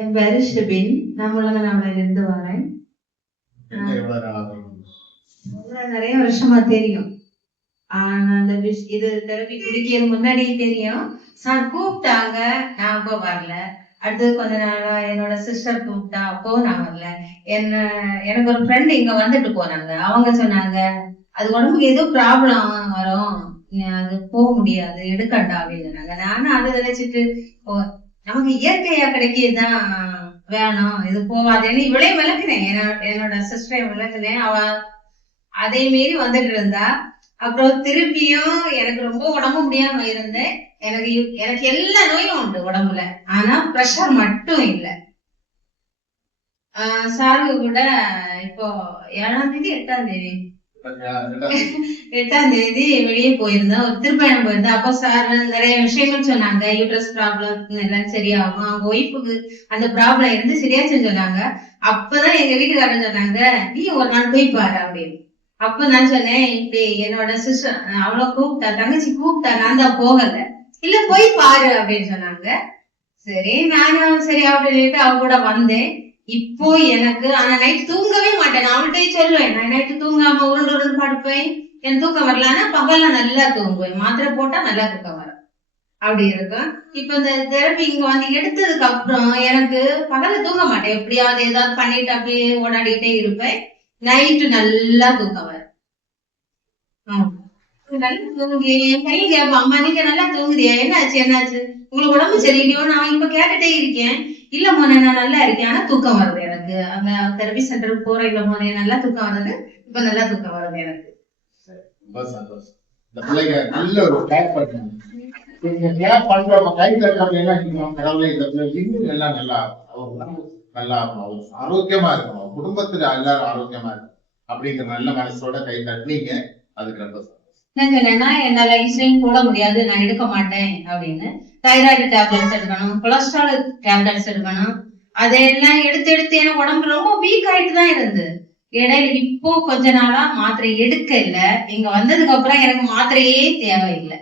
என் பேரு ஷிபின். நான் முழங்கநாடுல இருந்து வரேன். நிறைய வருஷமா தெரியும். அந்த இது தெரப்பி குடிக்கிறது முன்னாடி தெரியும். சார் கூப்பிட்டாங்க, நான் அப்போ வரல. அடுத்தது கொஞ்ச நாளா என்னோட சிஸ்டர் கூப்பிட்டா, அப்போ நான் வரல. எனக்கு ஒரு ஃப்ரெண்ட் இங்க வந்துட்டு போனாங்க. அவங்க சொன்னாங்க அது உடம்புக்கு ஏதோ ப்ராப்ளம் வரும், அது போக முடியாது, எடுக்கண்டா அப்படின்னு சொன்னாங்க. நானும் அதை நினைச்சிட்டு நமக்கு இயற்கையா கிடைக்கதான் வேணும், இது போவாதேன்னு இவளே விளக்குனேன். என்னோட சிஸ்டரை விளக்குனேன். அவ அதே மீறி வந்துட்டு இருந்தா. அப்புறம் திருப்பியும் எனக்கு ரொம்ப உடம்பு முடியாம இருந்தேன். எனக்கு எல்லா நோயும் உண்டு உடம்புல, ஆனா பிரஷர் மட்டும் இல்லை. சாரு கூட இப்போ 7ஆம் தேதி 8ஆம் தேதி வெளியே போயிருந்தேன், ஒரு திருப்பயணம் போயிருந்தேன். அப்போ சார் நிறைய விஷயங்கள் சொன்னாங்க. யூட்ரஸ் ப்ராப்ளம் எல்லாம் சரியாகும், அவங்க ஒய்ஃபுக்கு அந்த ப்ராப்ளம் இருந்து சரியாச்சுன்னு சொன்னாங்க. அப்பதான் எங்க வீட்டுக்காரன் சொன்னாங்க, நீ ஒரு நாள் போய் பாரு அப்படின்னு. அப்ப நான் சொன்னேன், இப்படி என்னோட சிஸ்டர் அவ்வளவு கூப்பிட்டா, தங்கச்சி கூப்பிட்டா, நான் தான் போகல. இல்ல போய் பாரு அப்படின்னு சொன்னாங்க. சரி நானும் சரி அப்படின்னு அவ கூட வந்தேன். இப்போ எனக்கு ஆனா நைட் தூங்கவே மாட்டேன். நான் அவள்கிட்ட சொல்லுவேன், நான் நைட்டு தூங்காம உருண்டு படுப்பேன், எனக்கு தூக்கம் வரல. ஆனா பகல்ல நல்லா தூங்குவேன், மாத்திரை போட்டா நல்லா தூக்கம் வரும், அப்படி இருக்கும். இப்ப இந்த தெரப்பி இங்க வந்து எடுத்ததுக்கு அப்புறம் எனக்கு பகல்ல தூங்க மாட்டேன். எப்படியாவது ஏதாவது பண்ணிட்டு அப்படியே ஓடாடிட்டே இருப்பேன். நைட்டு நல்லா தூக்கம் வரும். நல்லா தூங்கி என் பையன் கேட்பான், அம்மா நீங்க நல்லா தூங்குறியா, என்னாச்சு என்னாச்சு உங்களுக்கு உடம்பு சரியில்லையோ? நான் இப்ப கேட்டுட்டே இருக்கேன். இல்ல மோனே நான் நல்லா இருக்கேன், ஆனா தூக்கம் வருது எனக்கு. அந்த தெரபி சென்டருக்கு போற இல்ல மோனே, நல்லா தூக்கம் வருது, இப்ப நல்லா தூக்கம் வருது எனக்கு. ரொம்ப சந்தோஷம். இந்த பிள்ளைங்க நல்ல ஒரு கேர் பண்ணுங்க. நீங்க கேர் பண்றவங்க கை தட்டுறவங்க எல்லாம் இருக்கணும். கடவுளே இந்த பிள்ளை இன்னும் எல்லாம் நல்லா நல்லா ஆரோக்கியமா இருக்கணும், குடும்பத்துல எல்லாரும் ஆரோக்கியமா இருக்கும் அப்படிங்கிற நல்ல மனசோட கை தட்டினீங்க. அதுக்கு ரொம்ப என்ன சொன்னேன்னா, என்னால இன்சுலின் போட முடியாது, நான் எடுக்க மாட்டேன் அப்படின்னு. தைராய்டு டேப்லெட்ஸ் எடுக்கணும், கொலஸ்ட்ரால் டேப்லெட்ஸ் எடுக்கணும். அதெல்லாம் எடுத்து எடுத்து எனக்கு உடம்பு ரொம்ப வீக் ஆயிட்டு தான் இருந்தது. இடையில இப்போ கொஞ்ச நாளா மாத்திரை எடுக்க இல்ல. இங்க வந்ததுக்கு அப்புறம் எனக்கு மாத்திரையே தேவையில்லை.